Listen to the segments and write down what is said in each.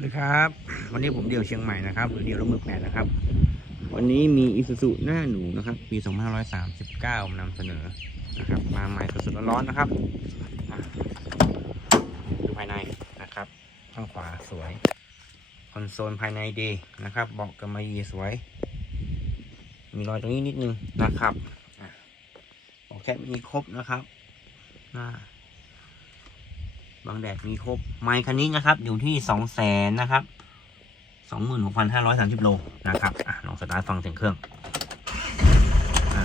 วัสดีครับ วันนี้ผมเดี่ยวเชียงใหม่นะครับหรือเดี่ยวละมือแปดนะครับ วันนี้มีอิสุสุหน้าหนูนะครับปี2539มานำเสนอนะครับ มาใหม่สดๆร้อนๆนะครับดูภายในนะครับ ข้างขวาสวย คอนโซลภายในดีนะครับเบาะกำมะหยี่สวย มีรอยตรงนี้นิดนึงนะครับอะบอกแค่มีครบนะครับหน้า บางแดดมีครบ ไมค์คันนี้นะครับ อยู่ที่สองแสนนะครับสองหมื่นหกพันห้าร้อยสามสิบโลนะครับอะลองสตาร์ทฟังเสียงเครื่องอ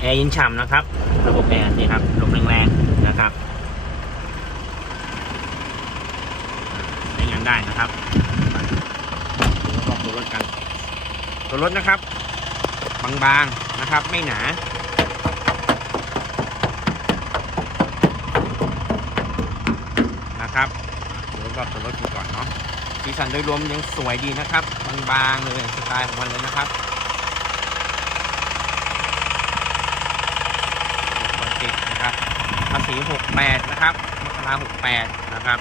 แอร์ยินฉ่ำนะครับ ระบบแอร์นี่ครับลมแรงๆนะครับใช้งานได้นะครับดูรอบตัวรถกัน ตัวรถนะครับ บางๆนะครับ ไม่หนา นะครับเดี๋ยวรอบตัวรถดูก่อนเนาะสีสันโดยรวมยังสวยดีนะครับ บางๆเลยสไตล์ของมันเลยนะครับปกตินะครับภาษี68 นะครับมกรา68 นะครับ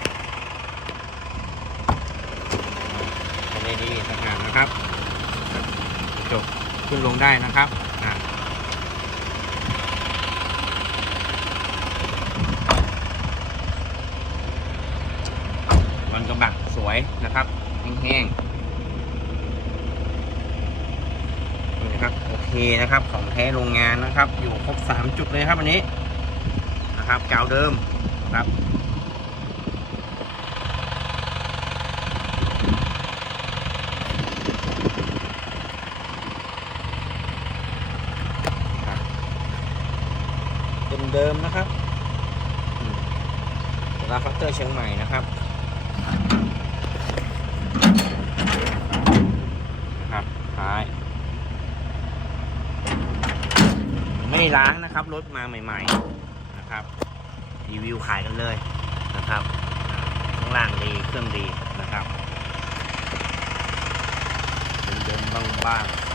อะไรดีต่างๆนะครับจบขึ้นลงได้นะครับอ่า มันกระบะส วยนะครับแห้งๆนี่นะครับโอเคนะครับของแท้โรงงานนะครับ อยู่ครบสามจุดเลยครับอันนี้นะครับกาวเดิมนะครับเดิมนะครับราฟัตเตอร์เชียงใหม่นะครับ นะครับท้าย ไม่ได้ล้างนะครับรถมาใหม่ ๆนะครับ รีวิวขายกันเลยนะครับข้างล่างดีเครื่องดีนะครับเดิมๆบ้างๆ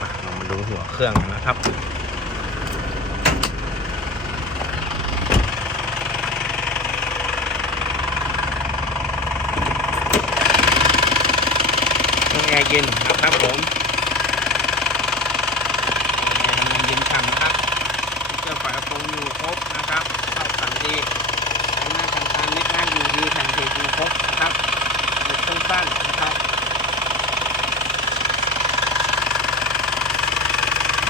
มาเรามาดูหัวเครื่องนะครับ เครื่อง แอร์เย็นนะครับผมแอร์มันเย็นฉ่ำครับเครื่องฝากระโปรงอยู่ครบนะครับเข้าสั่งดีแผงหน้าทางการเน็ตหน้าอยู่ดีแข็งเทอยู่ครบนะครับเด็กสั้นๆนะครับ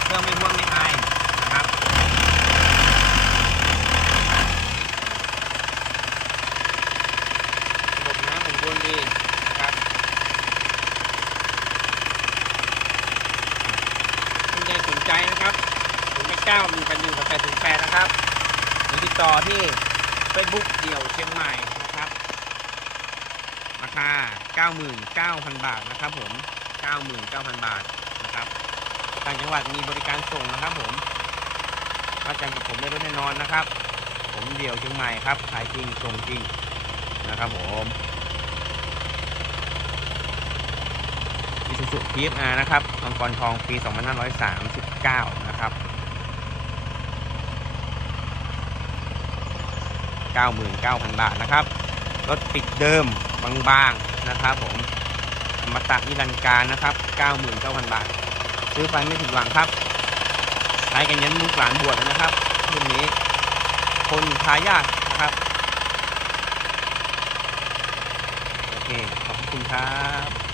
เครื่องไม่ห่วงไม่อายนะครับระบบน้ำผมวนดีนะครับ คุณใจสนใจนะครับ ศูนย์เก้าหนึ่งแปดหนึ่งกับแปดถึงแปดนะครับหรือติดต่อที่เฟซบุ๊กเดี่ยวเชียงใหม่นะครับ ราคา 99,000 บาทนะครับผม 99,000 บาทนะครับต่างจังหวัดมีบริการส่งนะครับผมมาจังกับผมได้รถแน่นอนนะครับ ผมเดี่ยวเชียงใหม่ครับขายจริงส่งจริงนะครับผมอิซูซุ PFR นะครับมังกรทองปี 2539 นะครับ 99,000 บาทนะครับรถติดเดิมบางๆนะครับผมอมตะนิรันดร์การนะครับ 99,000 บาท ซื้อไปไม่ผิดหวังครับใช้กันยันลูกหลานบวชเลยนะครับรุ่นนี้ คนทายาทนะครับโอเคขอบคุณครับ